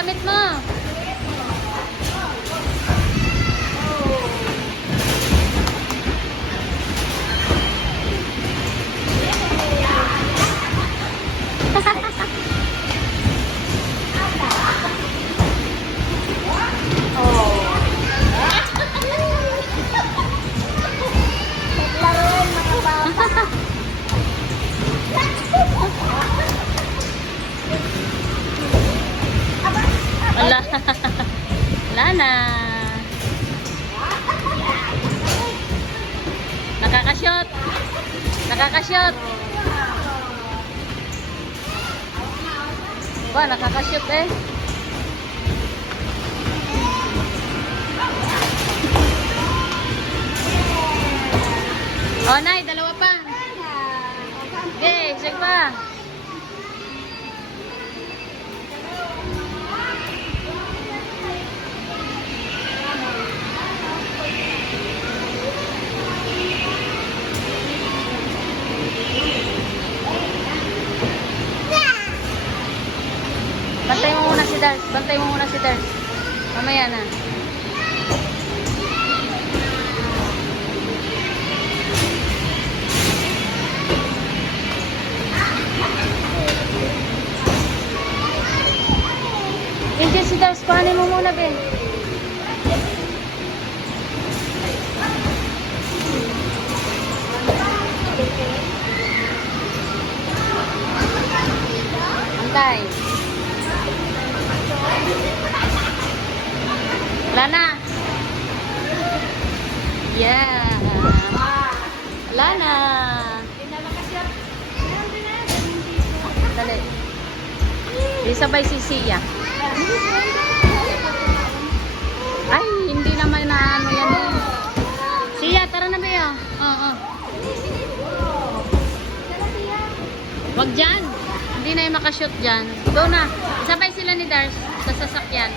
damit mo. Wala. Wala na. Nakakashot. Nakakashot. Ba, nakakashot eh. Oh, Nay, dalawa pa. Okay, check pa. Bantay mo muna si Dars. Bantay mo muna si Dars. Mamaya na. Hindi si Dars. Pahanin mo muna, Ben. Bantay. Wala na. Yeah. Wala na. Dali. Di sabay si Sia. Ay, hindi naman na ano yan eh. Sia, tara na ba yun? Oo. Wag dyan. Hindi na yung makashoot dyan. Doon na. Sabay sila ni Dars sa sasakyan.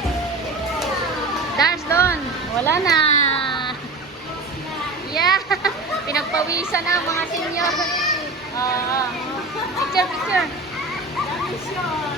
Dars doon. Wala na. Yeah. Pinagpawisan na mga senior. Picture, picture.